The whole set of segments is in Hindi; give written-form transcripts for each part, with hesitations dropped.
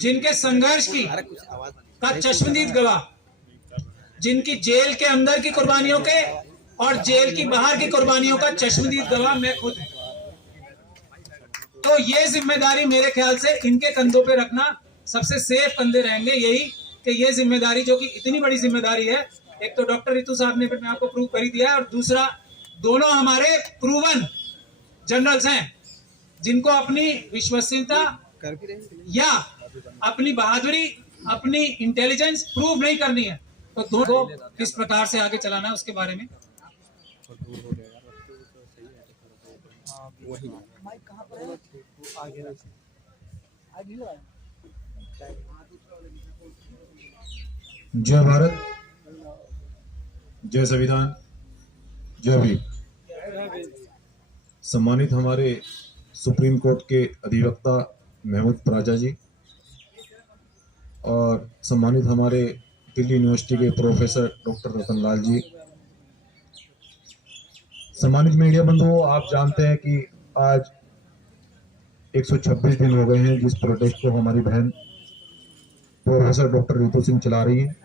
जिनके संघर्ष की का चश्मदीद गवाह, जिनकी जेल के अंदर की कुर्बानियों के और जेल की बाहर की कुर्बानियों का चश्मदीद गवाह मैं खुद हूं। तो ये जिम्मेदारी मेरे ख्याल से इनके कंधों पे रखना सबसे सेफ कंधे रहेंगे। यही कि ये जिम्मेदारी जो कि इतनी बड़ी जिम्मेदारी है, एक तो डॉक्टर रितु साहब ने फिर मैं आपको प्रूव कर ही दिया है, और दूसरा दोनों हमारे प्रूवन जनरल्स हैं जिनको अपनी विश्वसनीयता या अपनी बहादुरी, अपनी इंटेलिजेंस प्रूव नहीं करनी है। तो दोनों को किस प्रकार से आगे चलाना है उसके बारे में जय भारत, जय संविधान, जय भीम। सम्मानित हमारे सुप्रीम कोर्ट के अधिवक्ता महमूद प्राजा जी और सम्मानित हमारे दिल्ली यूनिवर्सिटी के प्रोफेसर डॉक्टर रतन लाल जी, सम्मानित मीडिया बंधुओं, आप जानते हैं कि आज 126 दिन हो गए हैं जिस प्रोटेस्ट को हमारी बहन प्रोफेसर डॉक्टर रितु सिंह चला रही है,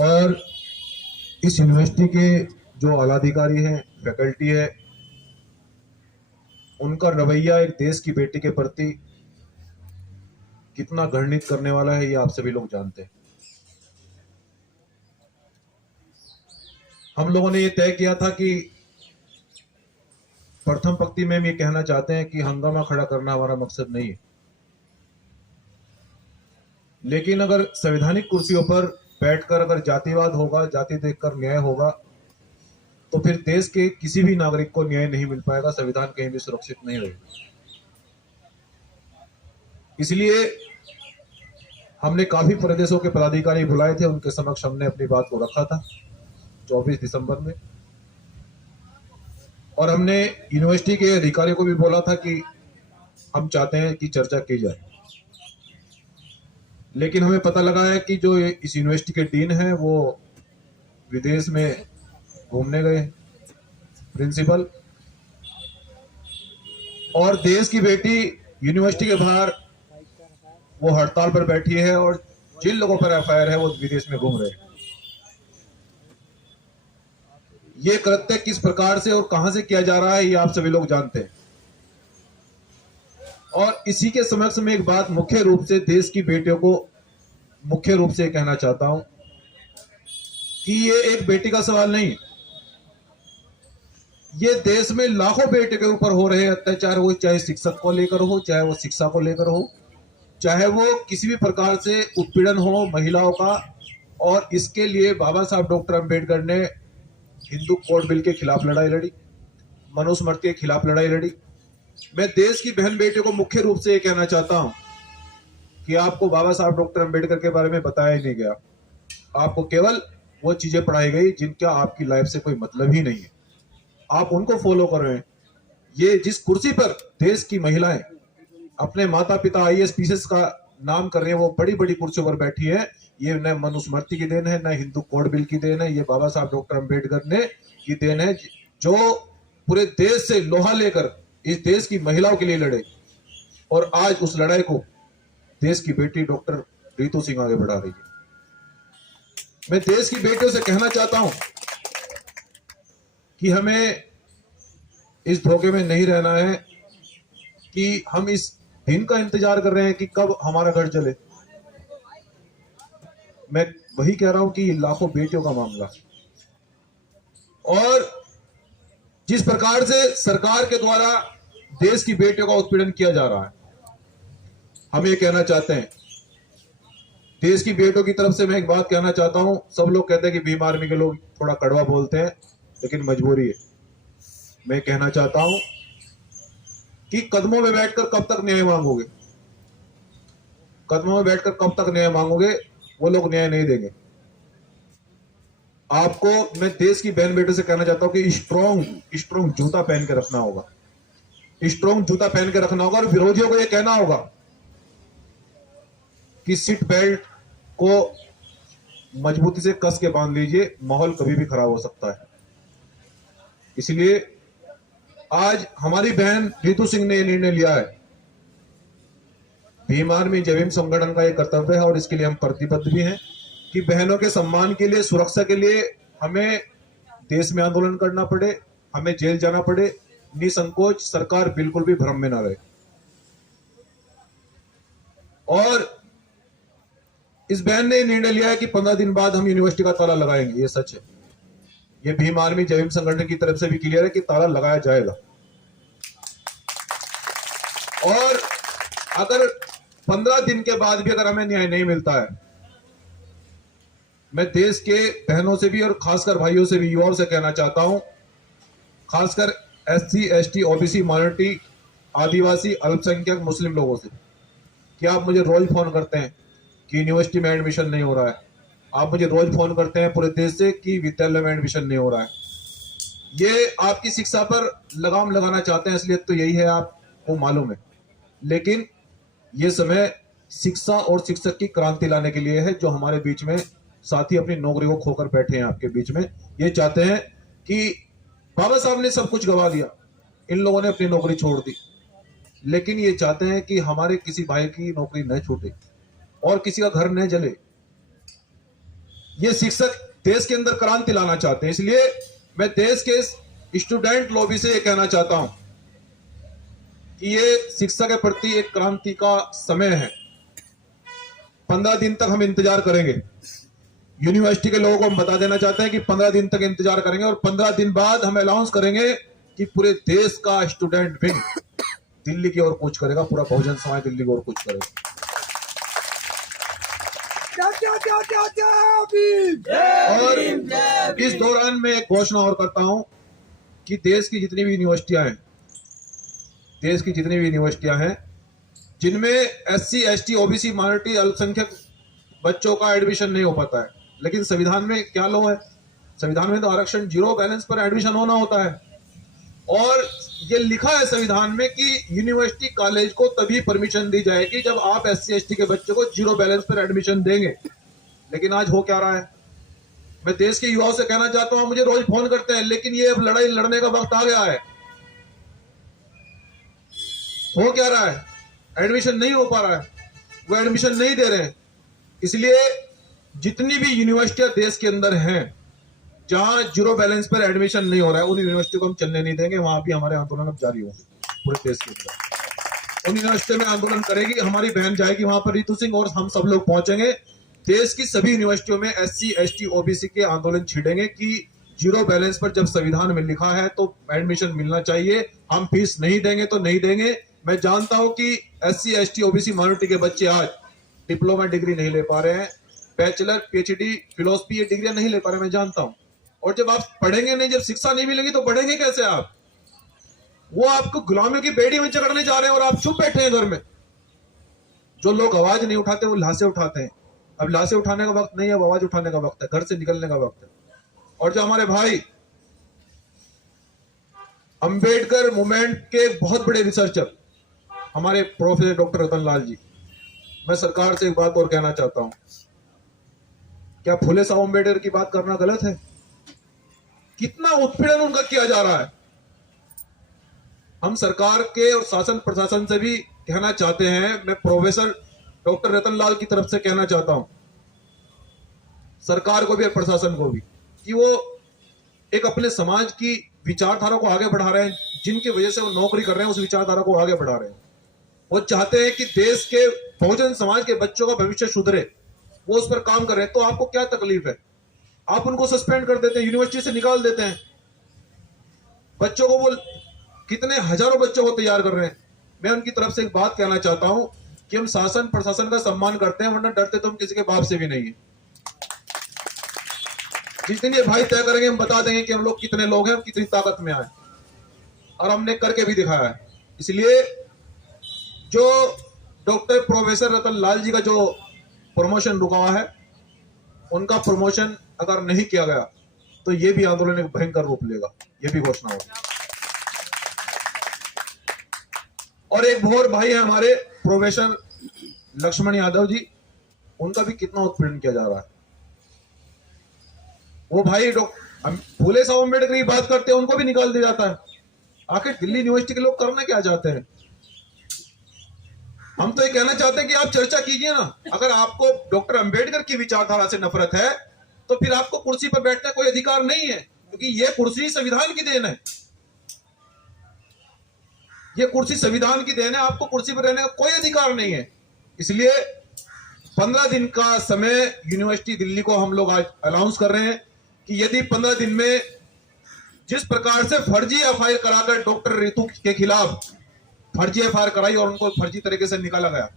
और इस यूनिवर्सिटी के जो आलाधिकारी हैं, फैकल्टी है, उनका रवैया एक देश की बेटी के प्रति कितना घृणित करने वाला है ये आप सभी लोग जानते हैं। हम लोगों ने ये तय किया था कि प्रथम पंक्ति में हम ये कहना चाहते हैं कि हंगामा खड़ा करना हमारा मकसद नहीं है, लेकिन अगर संवैधानिक कुर्सियों पर बैठकर अगर जातिवाद होगा, जाति देखकर न्याय होगा, तो फिर देश के किसी भी नागरिक को न्याय नहीं मिल पाएगा, संविधान कहीं भी सुरक्षित नहीं रहेगा। इसलिए हमने काफी प्रदेशों के पदाधिकारी बुलाए थे, उनके समक्ष हमने अपनी बात को रखा था 24 दिसंबर में, और हमने यूनिवर्सिटी के अधिकारियों को भी बोला था कि हम चाहते हैं कि चर्चा की जाए। लेकिन हमें पता लगा है कि जो इस यूनिवर्सिटी के डीन हैं वो विदेश में घूमने गए, प्रिंसिपल, और देश की बेटी यूनिवर्सिटी के बाहर वो हड़ताल पर बैठी है, और जिन लोगों पर एफआईआर है वो विदेश में घूम रहे हैं। ये कृत्य किस प्रकार से और कहां से किया जा रहा है ये आप सभी लोग जानते हैं। और इसी के समक्ष में एक बात मुख्य रूप से देश की बेटियों को मुख्य रूप से कहना चाहता हूं कि ये एक बेटी का सवाल नहीं, ये देश में लाखों बेटे के ऊपर हो रहे अत्याचार हो, चाहे शिक्षक को लेकर हो, चाहे वो शिक्षा को लेकर हो, चाहे वो किसी भी प्रकार से उत्पीड़न हो महिलाओं का। और इसके लिए बाबा साहब डॉक्टर अंबेडकर ने हिंदू कोड बिल के खिलाफ लड़ाई लड़ी, मनुस्मृति के खिलाफ लड़ाई लड़ी। मैं देश की बहन बेटियों को मुख्य रूप से ये कहना चाहता हूं कि आपको बाबा साहब डॉक्टर अंबेडकर के बारे में बताया ही नहीं गया, आपको केवल वो चीजें पढ़ाई गई जिनका आपकी लाइफ से कोई मतलब ही नहीं है, आप उनको फॉलो कर रहे हैं। ये जिस कुर्सी पर देश की महिलाएं अपने माता पिता आईएएस पीसीएस का नाम कर रही है, वो बड़ी बड़ी कुर्सियों पर बैठी है, ये न मनुस्मृति की देन है, न हिंदू कोड बिल की देन है, ये बाबा साहब डॉक्टर अंबेडकर ने की देन है, जो पूरे देश से लोहा लेकर इस देश की महिलाओं के लिए लड़े, और आज उस लड़ाई को देश की बेटी डॉक्टर रितु सिंह आगे बढ़ा रही है। मैं देश की बेटियों से कहना चाहता हूं कि हमें इस धोखे में नहीं रहना है कि हम इस दिन का इंतजार कर रहे हैं कि कब हमारा घर जले। मैं वही कह रहा हूं कि लाखों बेटियों का मामला, और जिस प्रकार से सरकार के द्वारा देश की बेटियों का उत्पीड़न किया जा रहा है, हम ये कहना चाहते हैं देश की बेटियों की तरफ से। मैं एक बात कहना चाहता हूं, सब लोग कहते हैं कि भीम आर्मी के लोग थोड़ा कड़वा बोलते हैं, लेकिन मजबूरी है। मैं कहना चाहता हूं कि कदमों में बैठकर कब तक न्याय मांगोगे, कदमों में बैठकर कब तक न्याय मांगोगे, वो लोग न्याय नहीं देंगे आपको। मैं देश की बहन बेटों से कहना चाहता हूं कि स्ट्रॉन्ग जूता पहन के रखना होगा, स्ट्रॉन्ग जूता पहन के रखना होगा, और विरोधियों को यह कहना होगा कि सीट बेल्ट को मजबूती से कस के बांध लीजिए, माहौल कभी भी खराब हो सकता है। इसलिए आज हमारी बहन रितु सिंह ने यह निर्णय लिया है भीम आर्मी जय भीम संगठन का ये कर्तव्य है और इसके लिए हम प्रतिबद्ध भी हैं कि बहनों के सम्मान के लिए, सुरक्षा के लिए हमें देश में आंदोलन करना पड़े, हमें जेल जाना पड़े, निसंकोच, सरकार बिल्कुल भी भ्रम में ना रहे। और इस बहन ने निर्णय लिया है कि 15 दिन बाद हम यूनिवर्सिटी का ताला लगाएंगे। ये सच है, ये भीम आर्मी जय भीम संगठन की तरफ से भी क्लियर है कि ताला लगाया जाएगा। और अगर 15 दिन के बाद भी अगर हमें न्याय नहीं मिलता है, मैं देश के बहनों से भी और खासकर भाइयों से भी, युवाओं से कहना चाहता हूं, खासकर SC ST OBC माइनॉरिटी, आदिवासी, अल्पसंख्यक, मुस्लिम लोगों से, कि आप मुझे रोज फोन करते हैं कि यूनिवर्सिटी में एडमिशन नहीं हो रहा है, आप मुझे रोज फोन करते हैं पूरे देश से कि विद्यालय में एडमिशन नहीं हो रहा है। ये आपकी शिक्षा पर लगाम लगाना चाहते हैं, इसलिए तो यही है, आपको मालूम है। लेकिन ये समय शिक्षा और शिक्षक की क्रांति लाने के लिए है, जो हमारे बीच में साथी अपनी नौकरी को खोकर बैठे हैं आपके बीच में। ये चाहते हैं कि बाबा साहब ने सब कुछ गवा दिया, इन लोगों ने अपनी नौकरी छोड़ दी, लेकिन ये चाहते हैं कि हमारे किसी भाई की नौकरी न छूटे और किसी का घर न जले। ये शिक्षक देश के अंदर क्रांति लाना चाहते हैं। इसलिए मैं देश के स्टूडेंट लॉबी से ये कहना चाहता हूं कि ये शिक्षा के प्रति एक क्रांति का समय है। 15 दिन तक हम इंतजार करेंगे। यूनिवर्सिटी के लोगों को हम बता देना चाहते हैं कि 15 दिन तक इंतजार करेंगे और 15 दिन बाद हम अनाउंस करेंगे कि पूरे देश का स्टूडेंट विंग दिल्ली की ओर कूच करेगा, पूरा बहुजन समाज दिल्ली की ओर कूच करेगा। और इस दौरान मैं एक घोषणा और करता हूं कि देश की जितनी भी यूनिवर्सिटियां हैं, जिनमें SC ST OBC माइनॉरिटी, अल्पसंख्यक बच्चों का एडमिशन नहीं हो पाता है, लेकिन संविधान में क्या लॉ है? संविधान में तो आरक्षण 0 बैलेंस पर एडमिशन होना होता है। और ये लिखा है संविधान में कि यूनिवर्सिटी कॉलेज को तभी परमिशन दी जाएगी जब आप SC ST के बच्चे को 0 बैलेंस पर एडमिशन देंगे। लेकिन आज हो क्या रहा है? मैं देश के युवाओं से कहना चाहता हूं, मुझे रोज फोन करते हैं, लेकिन ये अब लड़ाई लड़ने का वक्त आ गया है। हो क्या रहा है? एडमिशन नहीं हो पा रहा है, वो एडमिशन नहीं दे रहे हैं। इसलिए जितनी भी यूनिवर्सिटियां देश के अंदर हैं जहां 0 बैलेंस पर एडमिशन नहीं हो रहा है, उन यूनिवर्सिटी को हम चलने नहीं देंगे। वहां भी हमारे आंदोलन अब जारी होंगे पूरे देश के अंदर। उन यूनिवर्सिटी में आंदोलन करेगी हमारी बहन, जाएगी वहां पर, रितु सिंह, और हम सब लोग पहुंचेंगे। देश की सभी यूनिवर्सिटियों में SC ST OBC के आंदोलन छिड़ेंगे कि 0 बैलेंस पर जब संविधान में लिखा है तो एडमिशन मिलना चाहिए। हम फीस नहीं देंगे तो नहीं देंगे। मैं जानता हूं कि SC ST OBC माइनॉरिटी के बच्चे आज डिप्लोमा डिग्री नहीं ले पा रहे हैं, बैचलर PhD फिलोसफी ये डिग्रियां नहीं ले पा रहे, मैं जानता हूं। और जब आप पढ़ेंगे नहीं, जब शिक्षा नहीं मिलेगी तो पढ़ेंगे कैसे आप? वो आपको गुलामियों की बेड़ी में जकड़ने जा रहे हैं और आप चुप बैठे हैं घर में। जो लोग आवाज नहीं उठाते वो लाशें उठाते हैं। अब लाशें उठाने का वक्त नहीं है, अब आवाज उठाने का वक्त है, घर से निकलने का वक्त है। और जो हमारे भाई अंबेडकर मूवमेंट के बहुत बड़े रिसर्चर हमारे प्रोफेसर डॉक्टर रतन लाल जी, मैं सरकार से एक बात और कहना चाहता हूं, क्या फुले साहब अंबेडकर की बात करना गलत है? कितना उत्पीड़न उनका किया जा रहा है। हम सरकार के और शासन प्रशासन से भी कहना चाहते हैं, मैं प्रोफेसर डॉक्टर रतन लाल की तरफ से कहना चाहता हूं, सरकार को भी और प्रशासन को भी, कि वो एक अपने समाज की विचारधारा को आगे बढ़ा रहे हैं। जिनकी वजह से वो नौकरी कर रहे हैं, उस विचारधारा को आगे बढ़ा रहे हैं। वो चाहते हैं कि देश के बहुजन समाज के बच्चों का भविष्य सुधरे, वो उस पर काम कर रहे हैं। तो आपको क्या तकलीफ है? आप उनको सस्पेंड कर देते हैं, यूनिवर्सिटी से निकाल देते हैं। बच्चों को, वो कितने हजारों बच्चों को तैयार कर रहे हैं। मैं उनकी तरफ से एक बात कहना चाहता हूं कि हम शासन प्रशासन का सम्मान करते हैं, वरना डरते तो हम किसी के बाप से भी नहीं है। जिस दिन ये भाई तय करेंगे, हम बता देंगे कि हम लोग कितने लोग हैं, हम कितनी ताकत में आए, और हमने करके भी दिखाया है। इसलिए जो डॉक्टर प्रोफेसर रतन लाल जी का जो प्रमोशन रुका हुआ है, उनका प्रमोशन अगर नहीं किया गया तो ये भी आंदोलन एक भयंकर रूप लेगा, ये भी घोषणा होगी। और एक और भाई है हमारे प्रोफेसर लक्ष्मण यादव जी, उनका भी कितना उत्पीड़न किया जा रहा है। वो भाई फूले साहब अम्बेडकर की बात करते हैं, उनको भी निकाल दिया जाता है। आखिर दिल्ली यूनिवर्सिटी के लोग करना क्या चाहते हैं? हम तो ये कहना चाहते हैं कि आप चर्चा कीजिए ना। अगर आपको डॉक्टर अंबेडकर की विचारधारा से नफरत है तो फिर आपको कुर्सी पर बैठने का कोई अधिकार नहीं है, क्योंकि ये कुर्सी संविधान की देन है। ये कुर्सी संविधान की देन है, आपको कुर्सी पर रहने का कोई अधिकार नहीं है। इसलिए 15 दिन का समय यूनिवर्सिटी दिल्ली को हम लोग आज अनाउंस कर रहे हैं कि यदि 15 दिन में जिस प्रकार से फर्जी एफआईआर कराकर डॉक्टर रितु के खिलाफ फर्जी एफआईआर कराई और उनको फर्जी तरीके से निकाला गया,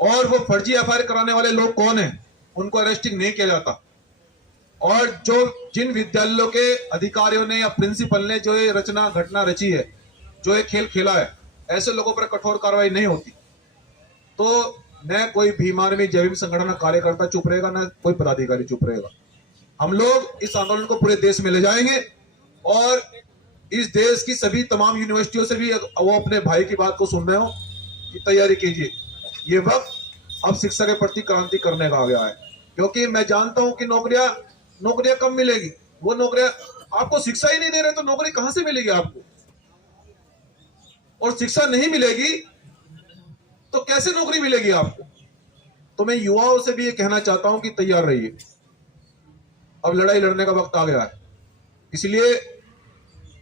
और वो फर्जी एफआईआर कराने वाले लोग कौन हैं, उनको अरेस्टिंग नहीं किया जाता, और जिन विद्यालयों के अधिकारियों ने या प्रिंसिपल ने जो ये घटना रची है, जो ये खेल खेला है, ऐसे लोगों पर कठोर कार्रवाई नहीं होती, तो न कोई भीम आर्मी जय भीम संगठन का कार्यकर्ता चुप रहेगा, न कोई पदाधिकारी चुप रहेगा। हम लोग इस आंदोलन को पूरे देश में ले जाएंगे और इस देश की सभी तमाम यूनिवर्सिटियों से भी वो अपने भाई की बात को सुन रहे हो कि तैयारी कीजिए। ये वक्त अब शिक्षा के प्रति क्रांति करने का आ गया है, क्योंकि मैं जानता हूं कि नौकरियां कम मिलेगी। वो नौकरियां आपको शिक्षा ही नहीं दे रहे तो नौकरी कहां से मिलेगी आपको, और शिक्षा नहीं मिलेगी तो कैसे नौकरी मिलेगी आपको। तो मैं युवाओं से भी ये कहना चाहता हूं कि तैयार रहिए, अब लड़ाई लड़ने का वक्त आ गया है। इसलिए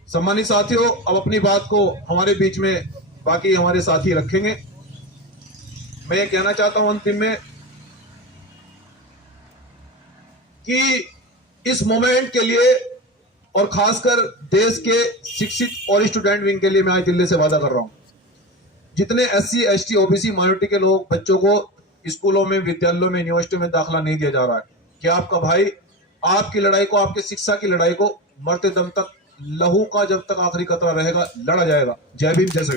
सम्मानित साथियों, अब अपनी बात को हमारे बीच में बाकी हमारे साथी रखेंगे। मैं ये कहना चाहता हूं अंतिम में कि इस मोमेंट के लिए और खासकर देश के शिक्षित और स्टूडेंट विंग के लिए मैं आज दिल्ली से वादा कर रहा हूं, जितने SC ST OBC माइनॉरिटी के लोग बच्चों को स्कूलों में, विद्यालयों में, यूनिवर्सिटी में दाखिला नहीं दिया जा रहा है, कि आपका भाई आपकी लड़ाई को, आपके शिक्षा की लड़ाई को मरते दम तक, लहू का जब तक आखिरी कतरा रहेगा, लड़ा जाएगा। जय भीम, जय श्री